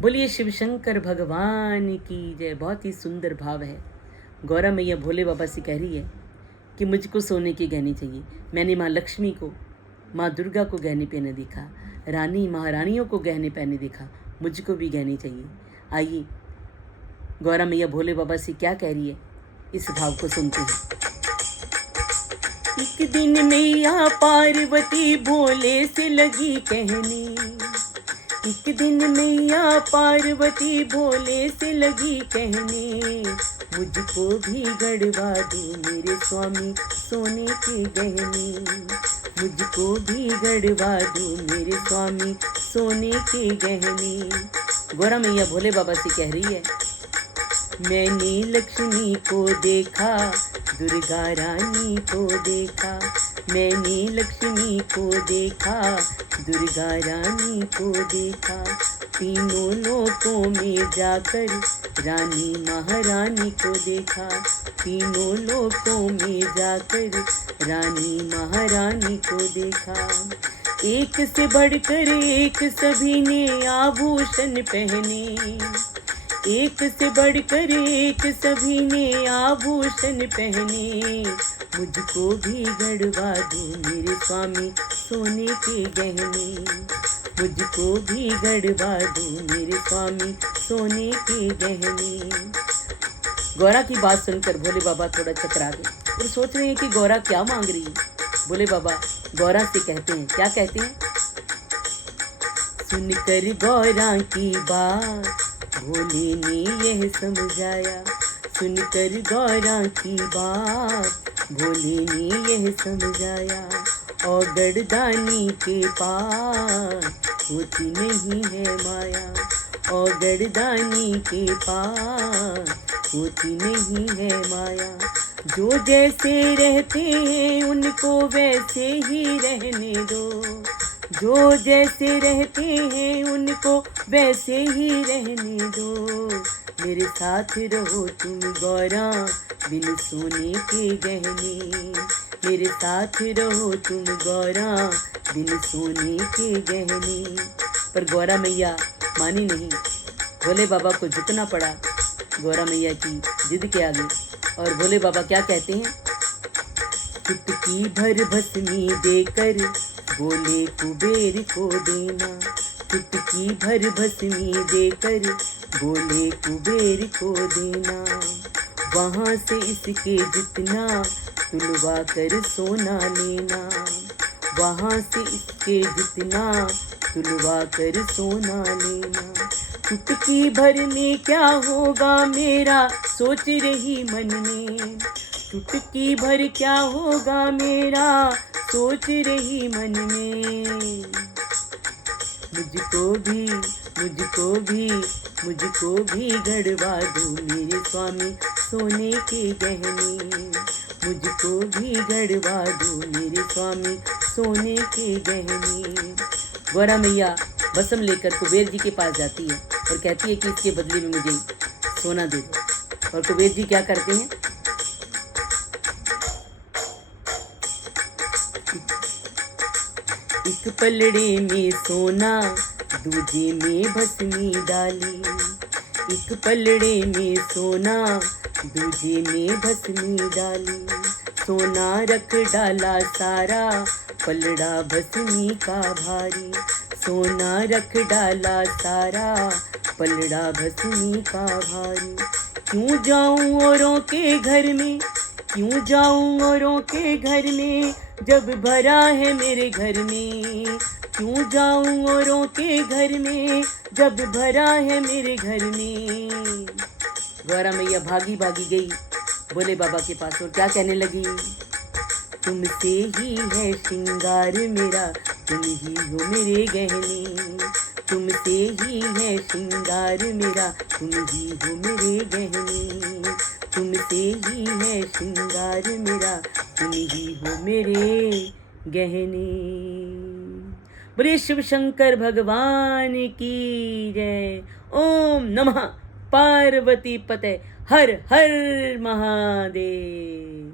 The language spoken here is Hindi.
बोलिए शिव शंकर भगवान की जय। बहुत ही सुंदर भाव है। गौरा मैया भोले बाबा से कह रही है कि मुझको सोने की गहनी चाहिए। मैंने माँ लक्ष्मी को, माँ दुर्गा को गहने पहने देखा, रानी महारानियों को गहने पहने देखा, मुझको भी गहने चाहिए। आइए गौरा मैया भोले बाबा से क्या कह रही है, इस भाव को सुनते हैं। एक दिन मैया पार्वती भोले से लगी कहने, एक दिन मैया पार्वती भोले से लगी कहने, मुझको भी गढ़वा दो मेरे स्वामी सोने के गहने, मुझको भी गढ़वा दो मेरे स्वामी सोने के गहने। गौरा मैया भोले बाबा से कह रही है, मैंने लक्ष्मी को देखा, दुर्गा रानी को देखा, मैंने लक्ष्मी को देखा, दुर्गा रानी को देखा, तीनों लोकों में जाकर रानी महारानी को देखा, तीनों लोकों में जाकर रानी महारानी को देखा। एक से बढ़कर एक सभी ने आभूषण पहने, एक से बढ़कर एक सभी ने आभूषण पहने, मुझको भी गढ़वा दो मेरे स्वामी सोने के गहने, मुझको भी गढ़वा दो मेरे स्वामी सोने के गहने। गौरा की बात सुनकर भोले बाबा थोड़ा चकरा गए और सोच रहे हैं कि गौरा क्या मांग रही है। भोले बाबा गौरा से कहते हैं, क्या कहते हैं? सुनकर गौरा की बात भोले ने यह समझाया, सुनकर गौरा की बात भोले ने यह समझाया, और गढ़दानी के पास होती नहीं है माया, और गढ़दानी के पास होती नहीं है माया, जो जैसे रहते हैं उनको वैसे ही रहने दो, जो जैसे रहते हैं उनको वैसे ही रहने दो, मेरे साथ रहो तुम गौरा बिन सोने के गहने, मेरे साथ रहो तुम गौरा बिन सोने के गहने। पर गौरा मैया मानी नहीं, भोले बाबा को झुकना पड़ा गौरा मैया की जिद के आगे। और भोले बाबा क्या कहते हैं? चुटकी भर भस्मी देकर बोले कुबेर को देना, चुटकी भर भस्मी देकर बोले कुबेर को देना, वहाँ से इसके जितना तुलवा कर सोना लेना, वहाँ से इसके जितना तुलवा कर सोना लेना। चुटकी भर में क्या होगा मेरा सोच रही मन में, चुटकी भर क्या होगा मेरा सोच रही मन में, मुझको भी मुझको भी मुझको भी गढ़वा दो मेरे स्वामी सोने के गहने, मुझको भी गढ़वा दो मेरे स्वामी सोने के गहने। गौरा मैया भस्म लेकर कुबेर जी के पास जाती है और कहती है कि इसके बदले में मुझे सोना दे दो। और कुबेर जी क्या करते हैं? एक पलड़े में सोना दूजे में भस्मी डाली, एक पलड़े में सोना दूजे में भस्मी डाली, सोना रख डाला सारा पलड़ा भस्मी का भारी, सोना रख डाला सारा पलड़ा भस्मी का भारी। क्यों जाऊं औरों के घर में, क्यों जाऊं औरों के घर में, जब भरा है मेरे घर में, क्यों जाऊं औरों के घर में, जब भरा है मेरे घर में। गौरा मैया भागी भागी गई भोले बाबा के पास और क्या कहने लगी? तुमसे ही है श्रृंगार मेरा, तुम ही हो मेरे गहने, तुमसे ही है श्रृंगार मेरा, तुम ही हो मेरे गहने, तुमसे ही है श्रृंगार मेरा, तुम ही हो मेरे गहने। बोले शिव शंकर भगवान की जय। ओम नमः पार्वती पते हर हर महादेव।